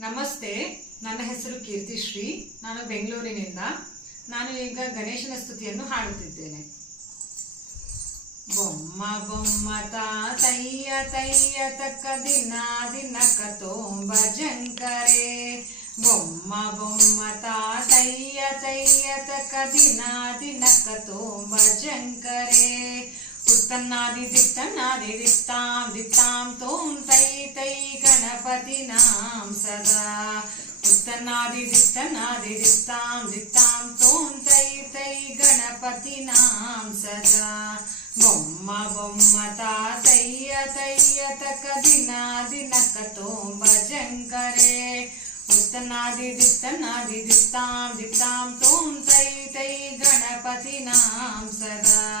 ನಮಸ್ತೆ, ನನ್ನ ಹೆಸರು ಕೀರ್ತಿಶ್ರೀ ನಾನು ಬೆಂಗಳೂರಿನಿಂದ. ನಾನು ಈಗ ಗಣೇಶನ ಸ್ತುತಿಯನ್ನು ಹಾಡುತ್ತಿದ್ದೇನೆ. ಬೊಮ್ಮ ಬೊಮ್ಮ ತಾತಯ್ಯ, ತಯ್ಯ ತಕ್ಕ ದಿನ ದಿನಕ ತೋಂಬ ಜಂಕರೆ. ಬೊಮ್ಮ ಬೊಮ್ಮ ತಾತಯ್ಯ, ತಯ್ಯ ತಕ್ಕ ದಿನ ದಿನಕ ತೋಂಬ ಜಂಕರೆ. ఉత్తన్నాది దిత్తన్నాది దిత్తాం దిత్తాం తోం తై తై గణపతి నాం సదా. ఉత్తన్నాది దిత్తన్నాది దిత్తాం దిత్తాం తోం తై తై గణపతి నాం సదా. బొమ్మ బొమ్మ తాతయ్య తయ్య తక దినాది నక తోంబ జంకరే. ఉత్తనాది దిత్తనాది దిత్తాం దిత్తాం తోం తై తై గణపతి నాం సదా.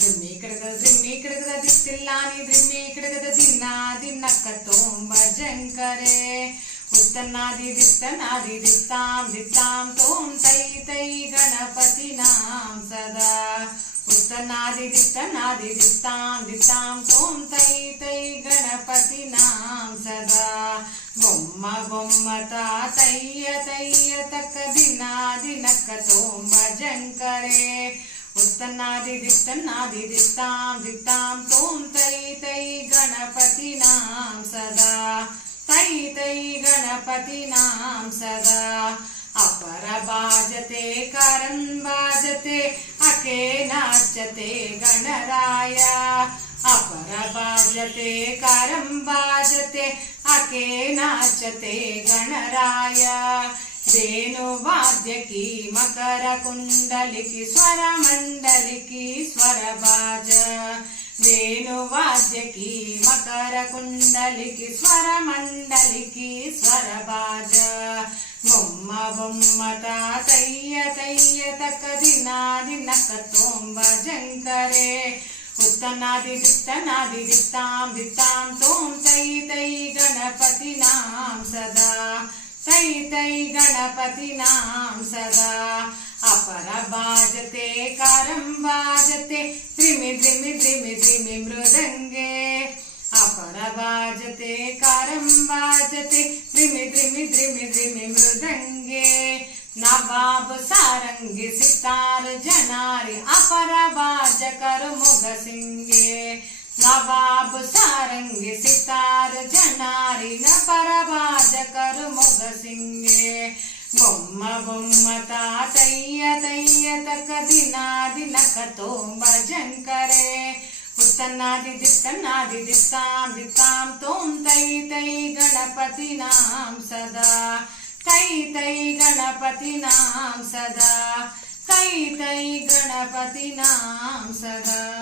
దిమ్మి కడగద దిమ్మి కడగద దిత్తిల్లాని దిమ్మి కడగ దిన్నా దిన్నక్క తోంబ జంకరే. ఉత్తన్నాది దిత్తనాది దిత్తాం దిత్తాం తోం తై తై గణపతి నాం సదా. ఉత్తనాది దిత్తనాది దిత్తాం దిత్తాం తోం తై తై గణపతి నాం సదా. బొమ్మ బొమ్మ తాతయ్య తయ్య తక్క దినా దినక తోంబ జంకరే. उत्तन्नादिदिस्तन्नादिदिष्टां दिक्तां तों तै तै गणपतिनां सदा। तै तै गणपतिनां सदा। अपरभाजते करं भाजते अके नाचते गणराय। अपरभाजते करं बाजते अके नाचते गणराय। బాజతే మకర కుండలికి స్వర మండలికి స్వర బాజ వేణువాద్యకి మకర కుండలికి స్వర మండలికి స్వర బాజ బొమ్మ బొమ్మ తాతయ్య తయ్య తక్క దినా దినక తోంబ జంకరే. ఉత్తనాది దిత్తనాది దిత్తాం దిత్తాం తోం తై తై గణపతి నాం సదా. तई गणपति नाम सदा। अपरभाजते बाजते वाजते त्रिमि त्रिमि त्रिमि त्रिमि अपर बाजते करम बाजते, त्रिमि त्रिमि त्रिमि त्रिमि मृदंगे नवाब सारंगी सितार जनारे, अपर बाज कर मुग सिंगे। नवाब सारंगी सितार जनारी, न परबा సారంగి సింగే బొమ్మ బొమ్మ తాతయ్య తయ్య తక దినాది నకతో భజంకరే. ఉత్తన్నాది దిత్తన్నాది దిత్తాం దిత్తాం తోం తై తై గణపతి నాం సదా. తై తై గణపతి నాం సదా. తై తై గణపతి నాం సదా.